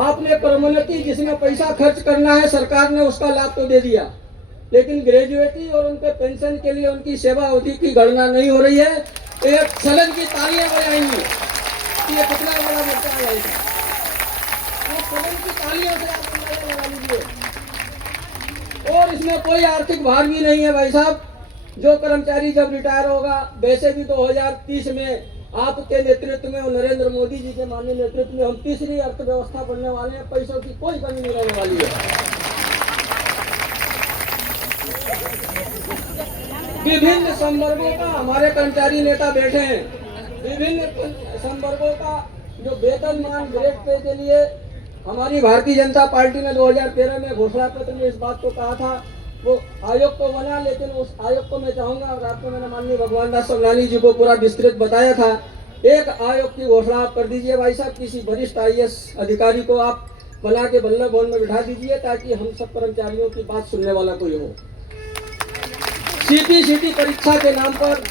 आपने क्रमोन्नति जिसमें पैसा खर्च करना है सरकार ने उसका लाभ तो दे दिया, लेकिन ग्रेजुएटी और उनके पेंशन के लिए उनकी सेवा अवधि की गणना नहीं हो रही है। एक सलन की तालियां बजाएंगी कि ये कितना बड़ा मुद्दा है। सलन की तालियों से आप अंदाजा लगा लीजिए। और इसमें कोई आर्थिक भार भी नहीं है भाई साहब। जो कर्मचारी जब रिटायर होगा, वैसे भी 2030 में आपके नेतृत्व में और नरेंद्र मोदी जी के माननीय नेतृत्व में हम तीसरी अर्थव्यवस्था बनने वाले हैं। पैसों की कोई कमी नहीं रहने वाली है। विभिन्न संवर्गों का हमारे कर्मचारी नेता बैठे हैं। विभिन्न संवर्गों का जो वेतनमान ग्रेड पे के लिए हमारी भारतीय जनता पार्टी ने 2013 में घोषणा पत्र में इस बात को कहा था। वो आयोग तो बना, लेकिन उस आयोग को मैं चाहूंगा, और आपको मैंने माननीय भगवान दास सोमनानी जी को पूरा विस्तृत बताया था, एक आयोग की घोषणा आप कर दीजिए भाई साहब। किसी वरिष्ठ IAS अधिकारी को आप बना के बल्लभ भवन में बिठा दीजिए, ताकि हम सब कर्मचारियों की बात सुनने वाला कोई हो। सीटी परीक्षा के नाम पर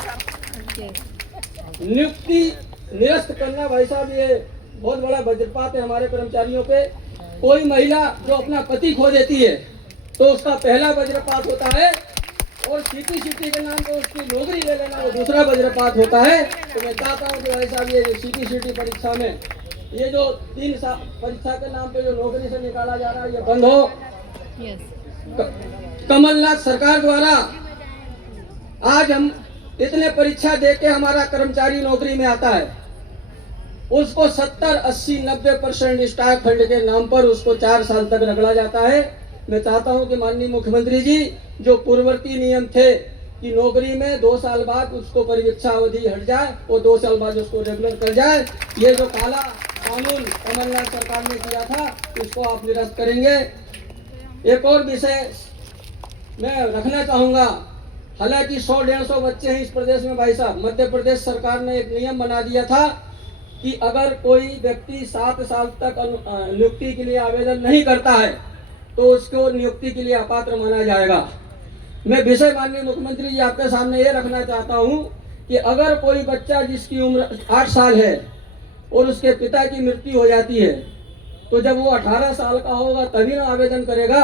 नियुक्ति निरस्त करना भाई साहब, ये बहुत बड़ा वज्रपात है हमारे कर्मचारियों पे। कोई महिला जो अपना पति खो देती है तो उसका पहला वज्रपात होता है, और सीटी के नाम पर उसकी नौकरी ले लेना वो दूसरा वज्रपात होता है। तो मैं चाहता हूँ कि भाई साहब ये सीटी परीक्षा में ये जो 3 साल परीक्षा के नाम पे जो नौकरी से निकाला जा रहा है ये बंद हो। कमलनाथ सरकार द्वारा आज हम इतने परीक्षा दे के हमारा कर्मचारी नौकरी में आता है, उसको 70, 80, 90% स्टाफ फंड के नाम पर उसको 4 साल तक रगड़ा जाता है। मैं चाहता हूं कि माननीय मुख्यमंत्री जी, जो पूर्ववर्ती नियम थे कि नौकरी में 2 साल बाद उसको परिवीक्षा अवधि हट जाए, वो 2 साल बाद उसको रेगुलर कर जाए। ये जो काला कानून कमलनाथ सरकार ने किया था उसको आप निरस्त करेंगे। एक और विषय मैं रखना चाहूंगा। हालांकि 100-150 बच्चे हैं इस प्रदेश में भाई साहब। मध्य प्रदेश सरकार ने एक नियम बना दिया था कि अगर कोई व्यक्ति 7 साल तक नियुक्ति के लिए आवेदन नहीं करता है तो उसको नियुक्ति के लिए अपात्र माना जाएगा। मैं विषय माननीय मुख्यमंत्री जी आपके सामने ये रखना चाहता हूँ कि अगर कोई बच्चा जिसकी उम्र 8 साल है और उसके पिता की मृत्यु हो जाती है, तो जब वो 18 साल का होगा तभी ना आवेदन करेगा।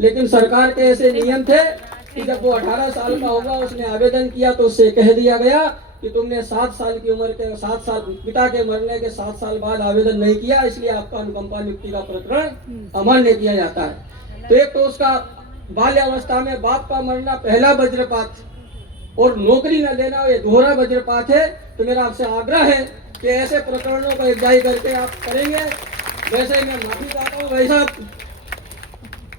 लेकिन सरकार के ऐसे नियम थे कि जब वो 18 साल का होगा, उसने आवेदन किया तो उससे कह दिया गया कि तुमने 7 साल की उम्र के 7 साल पिता के मरने के 7 साल बाद आवेदन नहीं किया, इसलिए आपका अनुकंपा नियुक्ति का प्रकरण अमान्य किया जाता है। तो एक तो उसका बाल्यावस्था में बाप का मरना पहला वज्रपात, और नौकरी न देना ये दोहरा वज्रपात है। तो मेरा आपसे आग्रह है कि ऐसे प्रकरणों को एकजाई करके आप करेंगे। वैसे मैं माफी चाहता हूँ भाई साहब,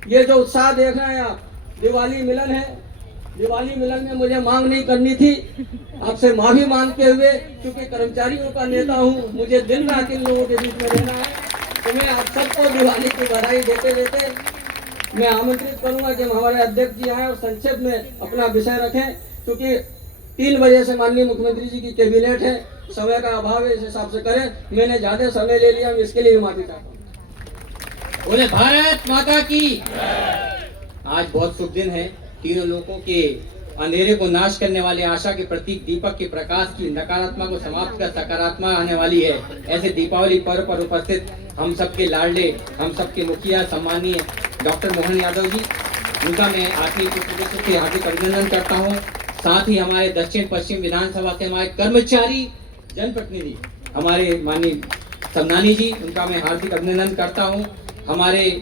ये जो उत्साह देख रहे हैं आप, दिवाली मिलन है। दिवाली मिलन में मुझे मांग नहीं करनी थी, आपसे माफी मांगते हुए, क्योंकि कर्मचारियों का नेता हूँ, मुझे दिन रात इन लोगों के बीच में रहना है। तो मैं आप सबको दिवाली की बधाई देते देते मैं आमंत्रित करूंगा कि हमारे अध्यक्ष जी आए और संक्षेप में अपना विषय रखें, क्योंकि 3 बजे से माननीय मुख्यमंत्री जी की कैबिनेट है, समय का अभाव है, इस हिसाब से करें। मैंने ज्यादा समय ले लिया, मैं इसके लिए भी माफी चाहता हूँ। बोले भारत माता की। आज बहुत शुभ दिन है। तीनों लोगों के अंधेरे को नाश करने वाले आशा के प्रतीक दीपक के प्रकाश की नकारात्मक को समाप्त कर सकारात्मक आने वाली है। ऐसे दीपावली पर्व पर उपस्थित हम सबके लाडले, हम सबके मुखिया सम्मानीय डॉक्टर मोहन यादव जी, उनका मैं आत्मीय पुष्प से हार्दिक अभिनंदन करता हूँ। साथ ही हमारे दक्षिण पश्चिम विधानसभा से हमारे कर्मचारी जनप्रतिनिधि हमारे माननीय सोमनानी जी, उनका मैं हार्दिक अभिनंदन करता हूँ। हमारे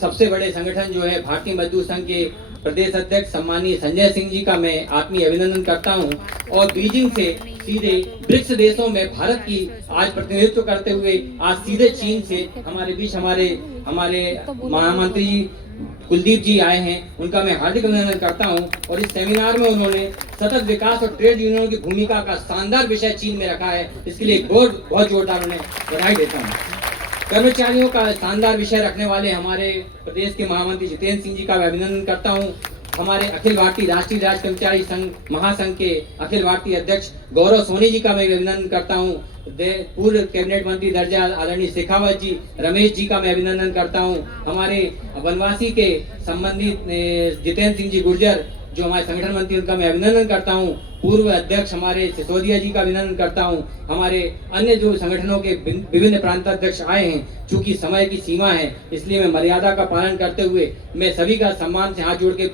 सबसे बड़े संगठन जो है भारतीय मजदूर संघ के प्रदेश अध्यक्ष सम्मानीय संजय सिंह जी का मैं आत्मीय अभिनंदन करता हूं। और बीजिंग से सीधे ब्रिक्स देशों में भारत की आज प्रतिनिधित्व करते हुए आज सीधे चीन से हमारे बीच हमारे महामंत्री कुलदीप जी आए हैं, उनका मैं हार्दिक अभिनंदन करता हूं। और इस सेमिनार में उन्होंने सतत विकास और ट्रेड यूनियनों की भूमिका का शानदार विषय चीन में रखा है, इसके लिए बहुत जोरदार उन्हें बधाई देता हूँ। कर्मचारियों का शानदार विषय रखने वाले हमारे प्रदेश के महामंत्री जितेंद्र सिंह जी का मैं अभिनंदन करता हूं। हमारे अखिल भारतीय राष्ट्रीय राज्य कर्मचारी संघ महासंघ के अखिल भारतीय अध्यक्ष गौरव सोनी जी का मैं अभिनंदन करता हूं। पूर्व कैबिनेट मंत्री दर्जा आदरणीय शेखावत जी, रमेश जी का मैं अभिनंदन करता हूं। हमारे वनवासी के संबंधित जितेंद्र सिंह जी गुर्जर जो हमारे संगठन मंत्री, उनका मैं अभिनंदन करता हूं। पूर्व अध्यक्ष हमारे सिसोदिया जी का अभिनंदन करता हूं। हमारे अन्य जो संगठनों के विभिन्न प्रांताध्यक्ष आए हैं, चूंकि समय की सीमा है इसलिए मैं मर्यादा का पालन करते हुए मैं सभी का सम्मान से हाथ जोड़ के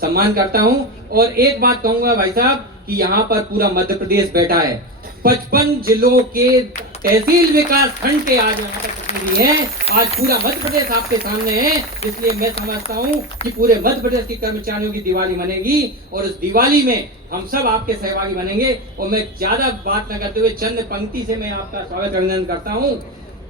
सम्मान करता हूं। और एक बात कहूंगा भाई साहब कि यहाँ पर पूरा मध्य प्रदेश बैठा है, 55 जिलों के तहसील विकास खंड के आज यहाँ पर प्रतिनिधि हैं। आज पूरा मध्य प्रदेश आपके सामने है, इसलिए मैं समझता हूँ कि पूरे मध्य प्रदेश के कर्मचारियों की दिवाली मनेगी और उस दिवाली में हम सब आपके सहभागी बनेंगे। और मैं ज्यादा बात न करते हुए चंद पंक्ति से मैं आपका स्वागत अभिनंदन करता हूँ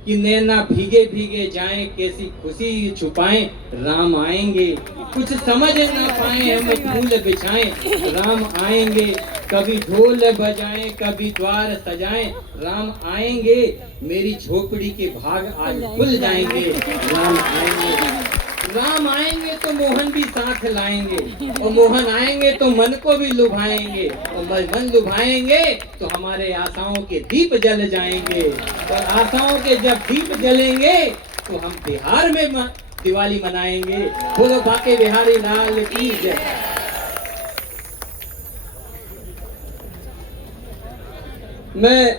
कि नैना भीगे भीगे जाएं, कैसी खुशी छुपाएं, राम आएंगे। कुछ समझ ना पाए हम फूल बिछाएं, राम आएंगे। कभी ढोल बजाएं, कभी द्वार सजाएं, राम आएंगे। मेरी झोपड़ी के भाग आज खुल जाएंगे, राम आएंगे। राम आएंगे तो मोहन भी साथ लाएंगे, और मोहन आएंगे तो मन को भी लुभाएंगे, और मन लुभाएंगे तो हमारे आशाओं के दीप जल जाएंगे। और आशाओं के जब दीप जलेंगे तो हम बिहार में दिवाली मनाएंगे। बोलो बाके बिहारी लाल की जय। मैं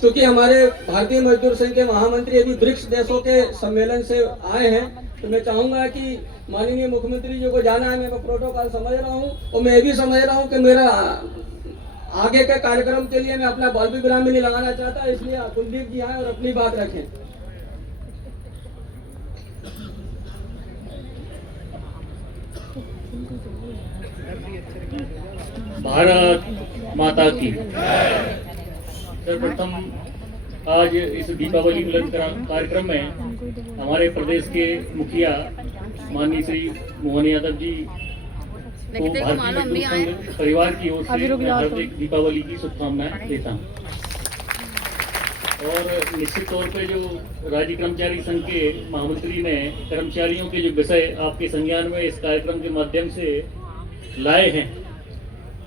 चूंकि हमारे भारतीय मजदूर संघ के महामंत्री अभी ब्रिक्स देशों के सम्मेलन से आए हैं, तो मैं चाहूंगा कि माननीय मुख्यमंत्री जी को जाना है, मैं प्रोटोकॉल समझ रहा हूं और मैं ये भी समझ रहा हूं कि मेरा आगे के कार्यक्रम के लिए मैं अपना बाल भी विराम भी नहीं लगाना चाहता, इसलिए कुलदीप जी आए और अपनी बात रखें। भारत माता की। सर्वप्रथम आज इस दीपावली मिलन कार्यक्रम में हमारे प्रदेश के मुखिया माननीय श्री मोहन यादव जी को भारतीय मजदूर संघ परिवार की ओर से मैं हार्दिक दीपावली की शुभकामनाएं देता हूं। और निश्चित तौर पे जो राज्य कर्मचारी संघ के महामंत्री ने कर्मचारियों के जो विषय आपके संज्ञान में इस कार्यक्रम के माध्यम से लाए हैं,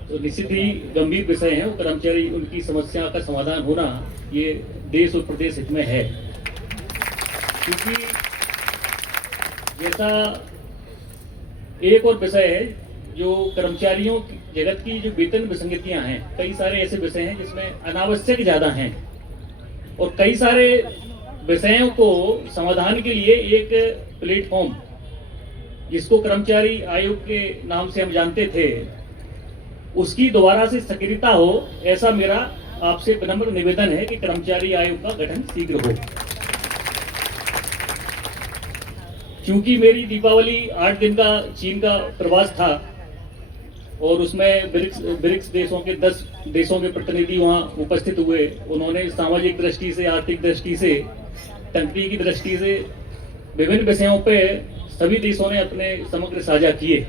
तो निश्चित ही गंभीर विषय है। वो कर्मचारी उनकी समस्या का समाधान होना ये देश और प्रदेश हित में है, क्योंकि जैसा एक और विषय है जो कर्मचारियों जगत की जो वेतन विसंगतियां हैं, कई सारे ऐसे विषय हैं जिसमें अनावश्यक ज्यादा हैं, और कई सारे विषयों को समाधान के लिए एक प्लेटफॉर्म जिसको कर्मचारी आयोग के नाम से हम जानते थे, उसकी दोबारा से सक्रियता हो, ऐसा मेरा आपसे विनम्र निवेदन है कि कर्मचारी आयोग का गठन शीघ्र हो। क्योंकि मेरी दीपावली 8 दिन का चीन का प्रवास था और उसमें ब्रिक्स देशों के 10 देशों के प्रतिनिधि वहां उपस्थित हुए। उन्होंने सामाजिक दृष्टि से, आर्थिक दृष्टि से, तकनीकी दृष्टि से विभिन्न विषयों पे सभी देशों ने अपने समग्र साझा किए।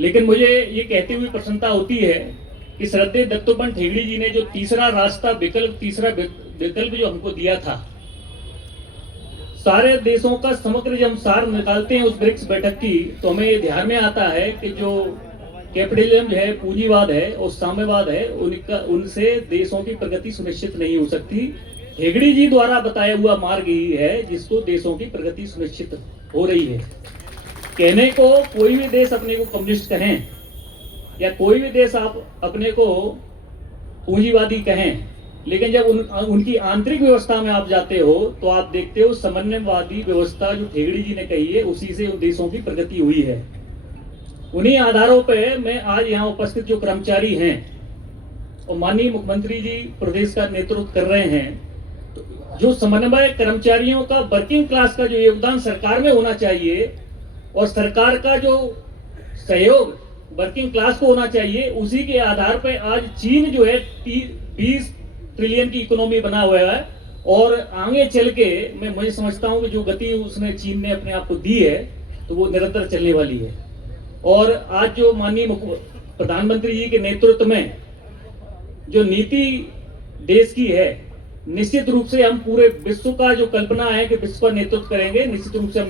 लेकिन मुझे ये कहते हुए प्रसन्नता होती है कि श्रद्धेय दत्तोपंत ठेंगड़ी जी ने जो तीसरा विकल्प जो हमको दिया था, सारे देशों का समग्र जब हम सार निकालते हैं उस ब्रिक्स बैठक की, तो हमें ये ध्यान में आता है कि जो कैपिटलिज्म है, पूंजीवाद है और साम्यवाद है, उनसे देशों की प्रगति सुनिश्चित नहीं हो सकती। ठेंगड़ी जी द्वारा बताया हुआ मार्ग ही है जिसको देशों की प्रगति सुनिश्चित हो रही है। कहने को कोई भी देश अपने को कम्युनिस्ट कहें या कोई भी देश आप अपने को पूंजीवादी कहें, लेकिन जब उनकी आंतरिक व्यवस्था में आप जाते हो तो आप देखते हो समन्वयवादी व्यवस्था जो ठेंगड़ी जी ने कही है, उसी से उन देशों की प्रगति हुई है। उन्हीं आधारों पे मैं आज यहाँ उपस्थित जो कर्मचारी हैं और माननीय मुख्यमंत्री जी प्रदेश का नेतृत्व कर रहे हैं, तो जो समन्वय कर्मचारियों का, वर्किंग क्लास का जो योगदान सरकार में होना चाहिए और सरकार का जो सहयोग वर्किंग क्लास को होना चाहिए, उसी के आधार पर आज चीन जो है 20 ट्रिलियन की इकोनॉमी बना हुआ है। और आगे चल के मुझे समझता हूं कि जो गति उसने चीन ने अपने आप को दी है तो वो निरंतर चलने वाली है। और आज जो माननीय प्रधानमंत्री जी के नेतृत्व में जो नीति देश की है, निश्चित रूप से हम पूरे विश्व का जो कल्पना है कि विश्व का नेतृत्व करेंगे, निश्चित रूप से हम